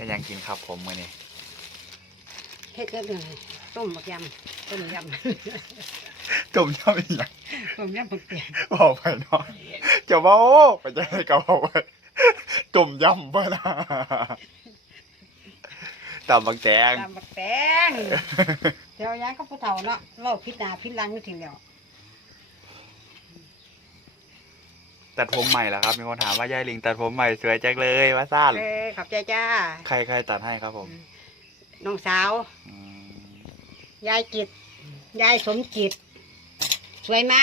เป็นยังกินครับผมมื้อนี้เฮ็ดก็เลยต้มบักยำต้มยต้มยำอีหยังำ ต้มยำผักเตียนบอกไปเนาะจะว่าโอ้ไปจะให้กับเอาไว้ต้มยำบ่นะตำบักแตง ตามบักแตงเดี๋ยวยังก็ผู้เฒ่าเนาะเล่าพิษหนาพิษหลังนี่ทีเดียว ตัดผมใหม่แล้วครับ มีคนถามว่ายายลิงตัดผมใหม่สวยจังเลยว่าซ่านเอ้ยขอบใจจ้า ใครใครตัดให้ครับผมน้องสาว อืมยายจิต ยายสมจิต สวยไหม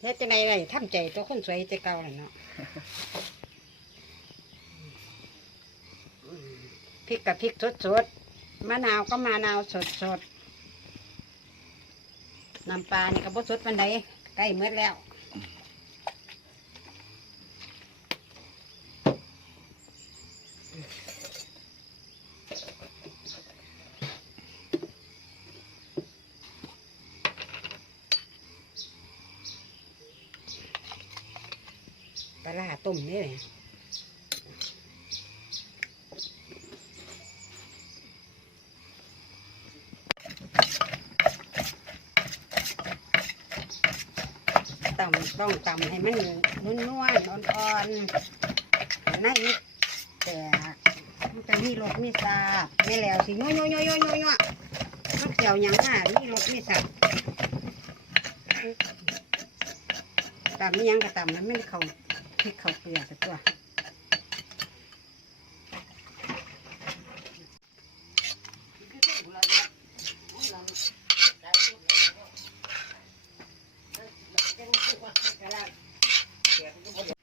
เฮ็ดจังไดไรทำใจตัวคนสวยใจเก่าเลยเนาะ พริกกับพริกสดสดๆมะนาวก็มะนาวสดสดๆน้ำปลานี่ก็บ่สดวันใด ใกล้เมื่อแล้วปลาร้าต้มนี่เลย ตำต้องตำให้มันนุ่นนวลอ่อนๆในอีกแต่มันจะมีรสมีสาบไม่แล้วสิยั่วยั่วยั่วยั่วยั่วยั่วมันเกี่ยวยังอะมีรสมีสาบตำนี่ยังก็ตำแล้วไม่เขาพริกเขาเกลือสักตัว แก่แล้ว